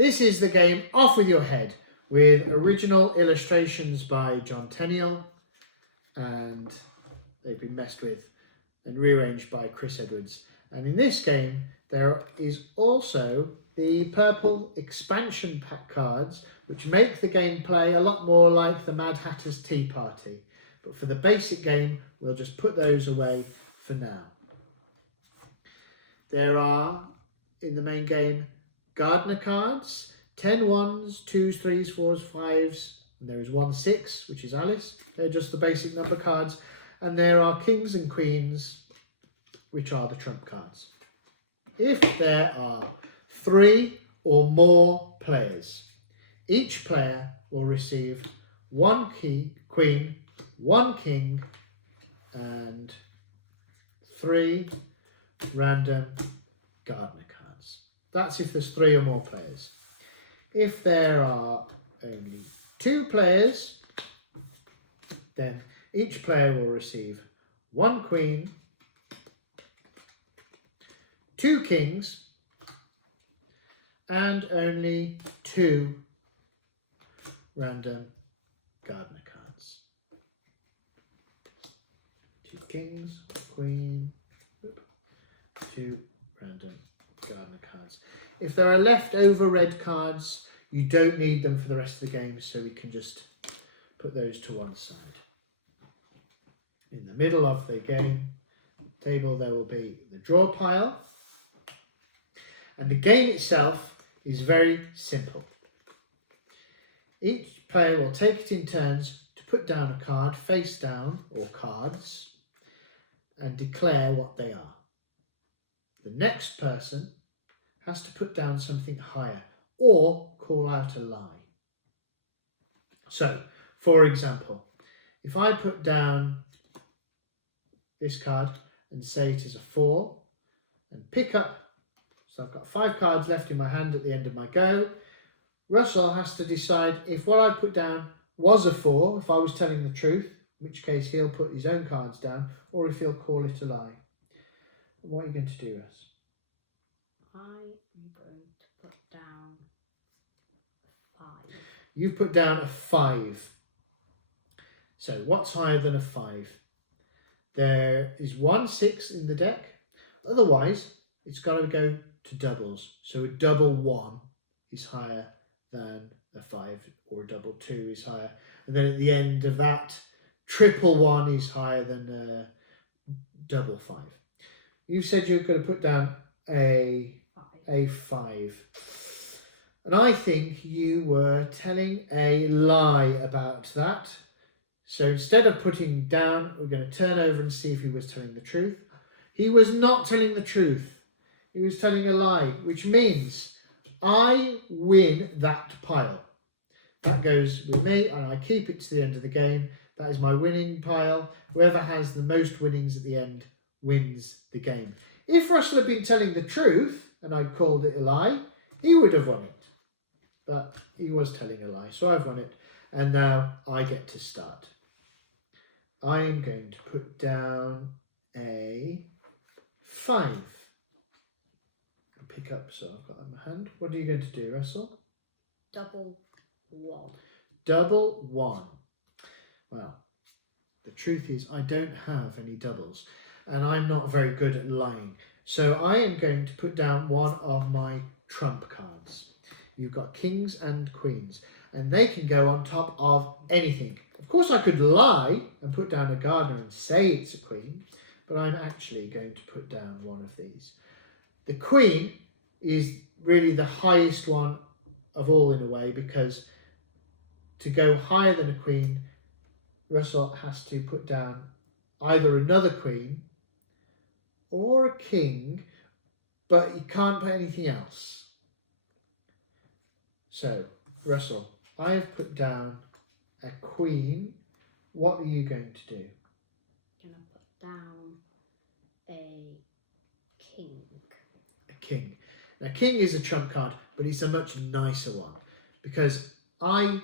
This is the game Off With Your Head, with original illustrations by John Tenniel, and they've been messed with and rearranged by Chris Edwards. And in this game, there is also the purple expansion pack cards, which make the gameplay a lot more like the Mad Hatter's Tea Party. But for the basic game, we'll just put those away for now. There are, in the main game, Gardener cards, 10 1s, 2s, 3s, 4s, 5s, and there is 1 6, which is Alice. They're just the basic number cards. And there are Kings and Queens, which are the trump cards. If there are 3 or more players, each player will receive 1 queen, 1 king, and 3 random gardener cards. That's if there's 3 or more players. If there are only 2 players, then each player will receive 1 queen, 2 kings, and only 2 random gardener cards. 2 kings, queen, 2 random gardener cards. If there are leftover red cards, you don't need them for the rest of the game, so we can just put those to one side. In the middle of the game table, there will be the draw pile, and the game itself is very simple. Each player will take it in turns to put down a card face down, or cards, and declare what they are. The next person has to put down something higher or call out a lie. So, for example, if I put down this card and say it is a 4 and pick up, so I've got 5 cards left in my hand at the end of my go, Russell has to decide if what I put down was a 4, if I was telling the truth, in which case he'll put his own cards down, or if he'll call it a lie. What are you going to do, Russ? I am going to put down a 5. You've put down a 5. So what's higher than a 5? There is 1 6 in the deck. Otherwise, it's got to go to doubles. So a double 1 is higher than a 5, or a double 2 is higher. And then at the end of that, triple 1 is higher than a double 5. You said you're going to put down a 5. And I think you were telling a lie about that. So instead of putting down, we're going to turn over and see if he was telling the truth. He was not telling the truth. He was telling a lie, which means I win that pile. That goes with me, and I keep it to the end of the game. That is my winning pile. Whoever has the most winnings at the end wins the game. If Russell had been telling the truth and I'd called it a lie, he would have won it. But he was telling a lie, so I've won it. And now I get to start. I am going to put down a 5. Pick up, so I've got that in my hand. What are you going to do, Russell? Double 1. Double 1. Well, the truth is I don't have any doubles, and I'm not very good at lying. So I am going to put down one of my trump cards. You've got kings and queens, and they can go on top of anything. Of course, I could lie and put down a gardener and say it's a queen, but I'm actually going to put down one of these. The queen is really the highest one of all in a way, because to go higher than a queen, Russell has to put down either another queen or a king, but you can't put anything else. So, Russell, I have put down a queen. What are you going to do? I'm going to put down a king. A king. Now, king is a trump card, but it's a much nicer one, because I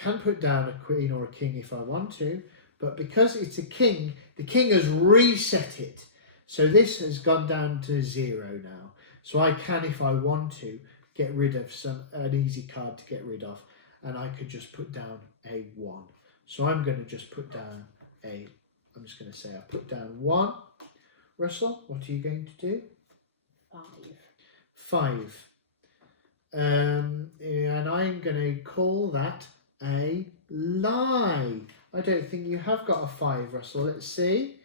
can put down a queen or a king if I want to, but because it's a king, the king has reset it. So this has gone down to 0 now. So I can, if I want to, get rid of an easy card to get rid of, and I could just put down a 1. So I'm going to just put down I'm just going to say I put down 1. Russell, what are you going to do? 5. And I'm going to call that a lie. I don't think you have got a 5, Russell. Let's see.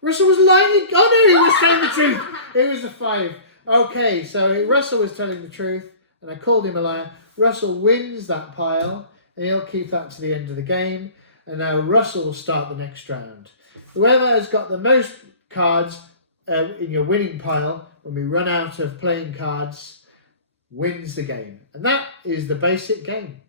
Russell was lying. Oh no, he was telling the truth. It was a 5. Okay, so Russell was telling the truth, and I called him a liar. Russell wins that pile, and he'll keep that to the end of the game. And now Russell will start the next round. Whoever has got the most cards in your winning pile when we run out of playing cards wins the game. And that is the basic game.